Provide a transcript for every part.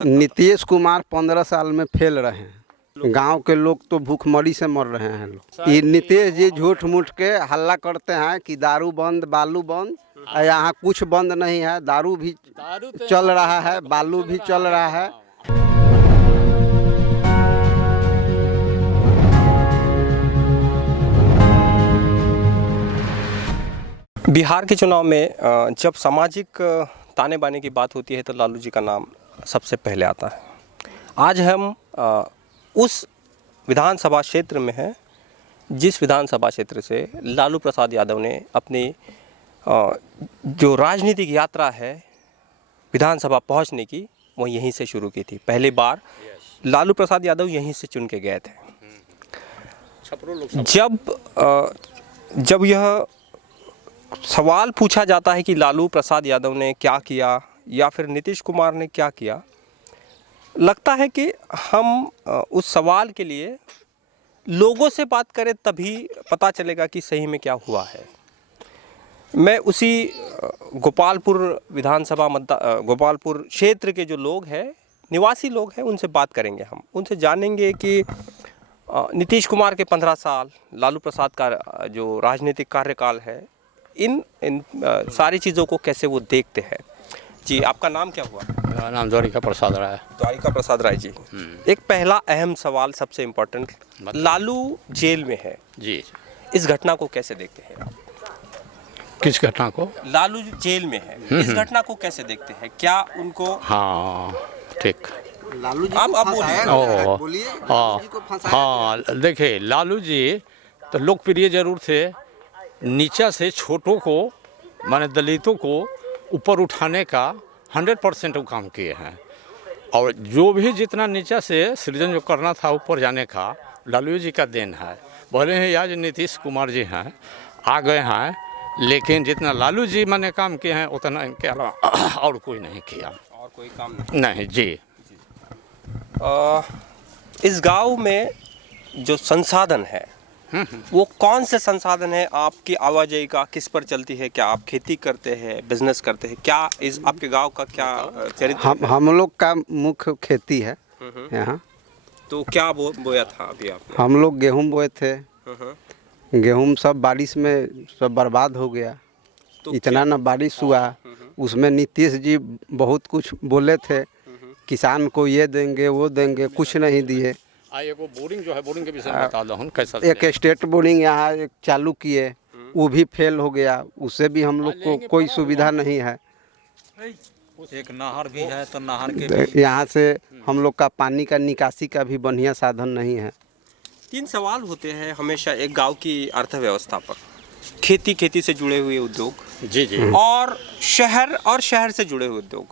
नीतीश कुमार 15 साल में फेल रहे हैं। गांव के लोग तो भूखमरी से मर रहे हैं लोग। ये नीतीश जी झूठ मूठ के हल्ला करते हैं कि दारू बंद, बालू बंद। यहाँ कुछ बंद नहीं है। दारू भी चल रहा है, बालू भी चल रहा है। बिहार के चुनाव में जब सामाजिक ताने बाने की बात होती है तो लालू जी का नाम सबसे पहले आता है। आज हम उस विधानसभा क्षेत्र में हैं जिस विधानसभा क्षेत्र से लालू प्रसाद यादव ने अपनी जो राजनीतिक यात्रा है विधानसभा पहुंचने की, वो यहीं से शुरू की थी। पहली बार लालू प्रसाद यादव यहीं से चुन के गए थे। जब यह सवाल पूछा जाता है कि लालू प्रसाद यादव ने क्या किया या फिर नीतीश कुमार ने क्या किया, लगता है कि हम उस सवाल के लिए लोगों से बात करें तभी पता चलेगा कि सही में क्या हुआ है। मैं उसी गोपालपुर विधानसभा गोपालपुर क्षेत्र के जो लोग हैं, निवासी लोग हैं, उनसे बात करेंगे। हम उनसे जानेंगे कि नीतीश कुमार के 15 साल, लालू प्रसाद का जो राजनीतिक कार्यकाल है, इन सारी चीज़ों को कैसे वो देखते हैं। जी, आपका नाम क्या हुआ? मेरा नाम द्वारिका प्रसाद राय। द्वारिका प्रसाद राय जी, एक पहला अहम सवाल, सबसे इम्पोर्टेंट, लालू जेल में है जी, इस घटना को कैसे देखते हैं आप? किस घटना को? लालू जेल में है, इस घटना को कैसे देखते हैं? क्या उनको? हाँ, ठीक। लालू जी आप बोलिए। हाँ, देखिए, लालू जी तो लोकप्रिय जरूर थे। नीचा से छोटों को, माने दलितों को ऊपर उठाने का 100% वो काम किए हैं। और जो भी जितना नीचा से सृजन जो करना था ऊपर जाने का, लालू जी का देन है। भले ही आज नीतीश कुमार जी हैं, आ गए हैं, लेकिन जितना लालू जी मैंने काम किए हैं उतना इनके अलावा और कोई नहीं किया। और कोई काम नहीं जी। इस गांव में जो संसाधन है वो कौन से संसाधन है? आपकी आवाजाही का किस पर चलती है? क्या आप खेती करते हैं, बिजनेस करते हैं? क्या इस आपके गांव का क्या चरित्र? हम लोग का मुख्य खेती है यहाँ। तो क्या बोया था अभी आपने? हम लोग गेहूं बोए थे। गेहूं सब बारिश में सब बर्बाद हो गया। तो इतना ना बारिश हुआ, उसमें नीतीश जी बहुत कुछ बोले थे, किसान को ये देंगे वो देंगे, कुछ नहीं दिए। वो बोरिंग जो है, बोरिंग के विषय में बता दो हम कैसा। एक स्टेट बोरिंग यहाँ एक चालू किए, वो भी फेल हो गया। उससे भी हम लोग को कोई सुविधा नहीं है। एक नहर भी है तो नहर के यहाँ से हम लोग का पानी का निकासी का भी बढ़िया साधन नहीं है। 3 सवाल होते हैं हमेशा एक गांव की अर्थव्यवस्था पर। खेती से जुड़े हुए उद्योग, जी जी, और शहर से जुड़े हुए उद्योग।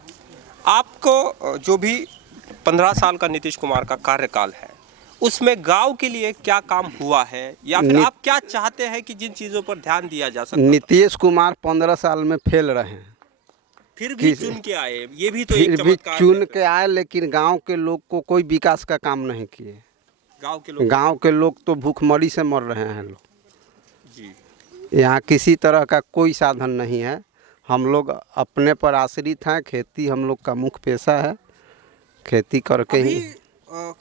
आपको जो भी 15 साल का नीतीश कुमार का कार्यकाल है, उसमें गांव के लिए क्या काम हुआ है, या फिर आप क्या चाहते हैं कि जिन चीज़ों पर ध्यान दिया जा सकता? नीतीश कुमार 15 साल में फेल रहे हैं, फिर भी चुन के आए, ये भी तो फिर एक भी चमत्कार चुन है। के आए, लेकिन गांव के लोग को कोई विकास का काम नहीं किए। गांव के लोग तो भूखमरी से मर रहे हैं लोग जी। यहाँ किसी तरह का कोई साधन नहीं है। हम लोग अपने पर आश्रित हैं। खेती हम लोग का मुख्य पेशा है, खेती करके ही।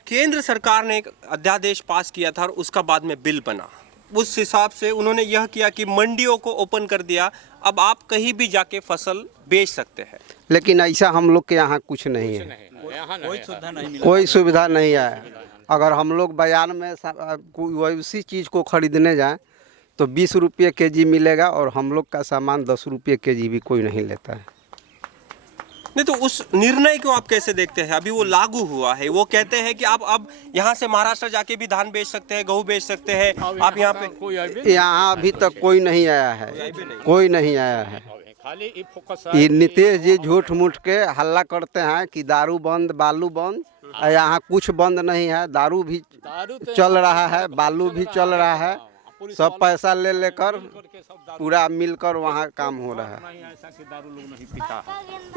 केंद्र सरकार ने एक अध्यादेश पास किया था और उसका बाद में बिल बना। उस हिसाब से उन्होंने यह किया कि मंडियों को ओपन कर दिया। अब आप कहीं भी जाके फसल बेच सकते हैं। लेकिन ऐसा हम लोग के यहाँ कुछ नहीं है। कोई सुविधा नहीं मिला। कोई सुविधा नहीं है। अगर हम लोग बाजार में उसी चीज़ को खरीदने जाएं तो 20 रुपये केजी मिलेगा, और हम लोग का सामान 10 रुपये केजी भी कोई नहीं लेता है। नहीं, तो उस निर्णय को आप कैसे देखते हैं? अभी वो लागू हुआ है, वो कहते हैं कि आप अब यहाँ से महाराष्ट्र जाके भी धान बेच सकते हैं, गेहूँ बेच सकते हैं। आप यहाँ पे, यहाँ अभी तक कोई नहीं आया है, कोई नहीं आया है। ये नीतीश जी झूठ मूठ के हल्ला करते हैं कि दारू बंद, बालू बंद। यहाँ कुछ बंद नहीं है। दारू भी चल रहा है, बालू भी चल रहा है। सब पैसा ले लेकर पूरा मिलकर वहाँ काम हो रहा है।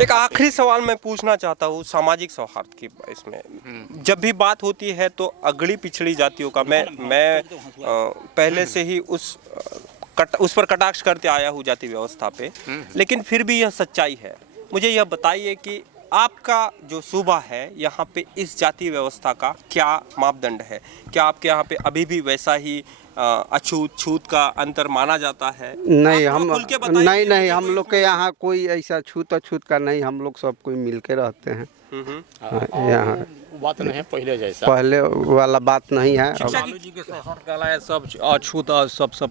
एक आखिरी सवाल मैं पूछना चाहता हूँ सामाजिक सौहार्द की। इसमें जब भी बात होती है तो अगड़ी पिछड़ी जातियों का मैं पहले से ही उस पर कटाक्ष करते आया हूँ जाति व्यवस्था पे, लेकिन फिर भी यह सच्चाई है। मुझे यह बताइए कि आपका जो सूबा है यहाँ पे इस जातीय व्यवस्था का क्या मापदंड है? क्या आपके यहाँ पे अभी भी वैसा ही अछूत छूत का अंतर माना जाता है? नहीं, आप हम थोड़ा खुल के बताइए नहीं कि नहीं मुझे हम कोई लोग के यहाँ कोई ऐसा छूत अछूत का नहीं, हम लोग सब कोई मिल के रहते हैं यहाँ। बात नहीं है पहले जैसा। पहले वाला बात नहीं है। अब लालू जी के शासन काल है, सब अछूत सब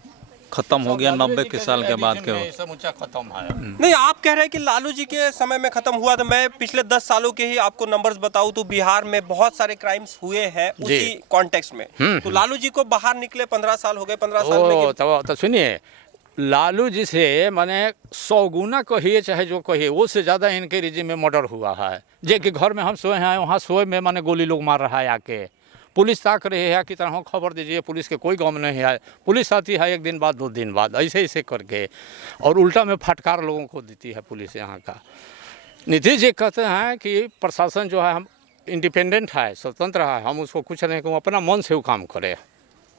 खत्म हो गया 90 के साल के बाद के। सब ऊंचा खत्म है। नहीं, आप कह रहे हैं कि लालू जी के समय में खत्म हुआ। तो मैं पिछले 10 सालों के ही आपको नंबर्स बताऊं तो बिहार में बहुत सारे क्राइम्स हुए हैं उसी कॉन्टेक्स्ट में। तो लालू जी को बाहर निकले 15 साल हो गए, 15 साल में तो सुनिए, लालू जी से माने 100 गुना कहिए चाहे जो कहिए, वो से ज़्यादा इनके रिजिम में मर्डर हुआ है। जे कि घर में हम सोए हैं, वहाँ सोए में माने गोली लोग मार रहा है आके। पुलिस ताक रही है कि तरह खबर दीजिए, पुलिस के कोई गम नहीं है। पुलिस आती है 1 दिन बाद 2 दिन बाद, ऐसे ऐसे करके, और उल्टा में फटकार लोगों को देती है पुलिस यहाँ का। नीतीश जी कहते हैं कि प्रशासन जो है हम इंडिपेंडेंट है, स्वतंत्र है, हम उसको कुछ नहीं कहूँ, अपना मन से वो काम करे।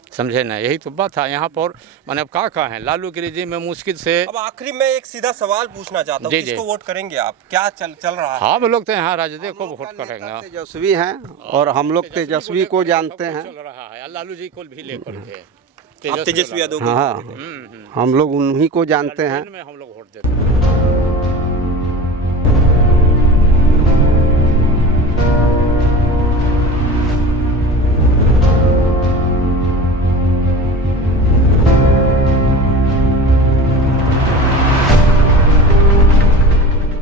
समझे ना, यही तो बात है यहाँ पर। मैंने अब क्या कहें, लालू के रिजीम में मुश्किल से। अब आखिरी में एक सीधा सवाल पूछना चाहता हूँ, किसको वोट करेंगे आप? क्या चल रहा है? हम लोग तो यहाँ राजदे को वोट करेंगे। तेजस्वी हैं और हम लोग तेजस्वी को जानते हैं। चल रहा है लालू जी को भी लेकर के। आप तेजस्वी यादव को? हाँ, हम लोग उन्हीं को जानते हैं। हम लोग वोट देते हैं।